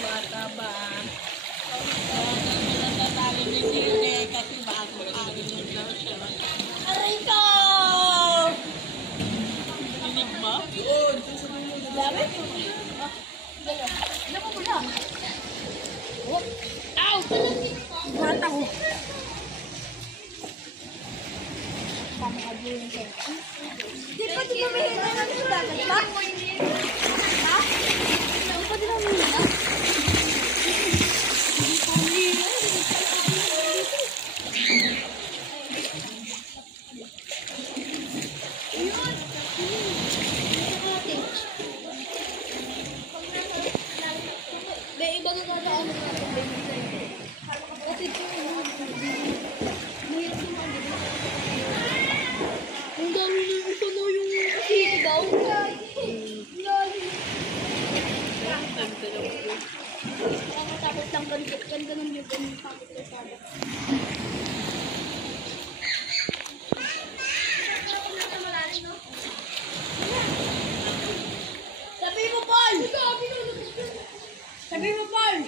bata ba? Natatali ni Nene kasi bago arinig daw siya. Aray ko! Dinig mo? Doon. Dami? Ano mo lang? Ow! Bata ko. Di pa di kami hinahan sa dagat ba? Ha? Di pa di kami hinahan? May ibang nagkakaano natin, baby sa'yo. Kasi ito yung mahirap yung mga ang dami na yung puno yung city daw. Nakakatakot lang ganda ng view kung takot na sabi. Sabi mo, Paul! Sabi mo, Paul!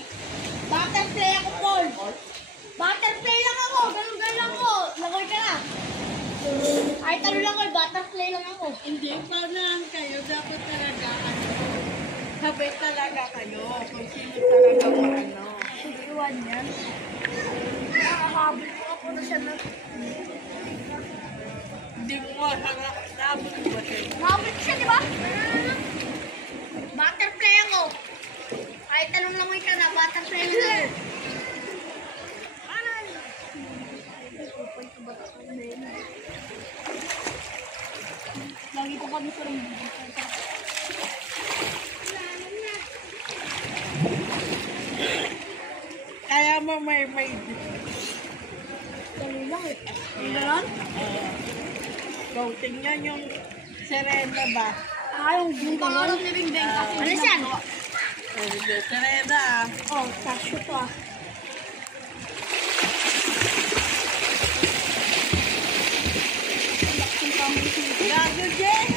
Butterfly ako, Paul! Butterfly lang ako! Ganun lang ako! Lagoy ka na! Ay, talo lang ako, butterfly lang ako. Hindi, parang kayo dapat talaga sabay talaga kayo kung sino talaga mo ano. Iwan yan. Nakakahabol ko ako na siya na. Hindi mo sabot mo siya. Nakabol ko siya, di ba? Butterfly ako. Ay, talong lang ka na, butterfly lang ako. Lagi ko kami sa rin. Kaya mo may Dali lang eh. Ganon? Coating yan yung Serena ba? Yung pangalan ni Ring Deng. Ano siya? Serena ah. Oh, cashew to ah. Gago, Jen!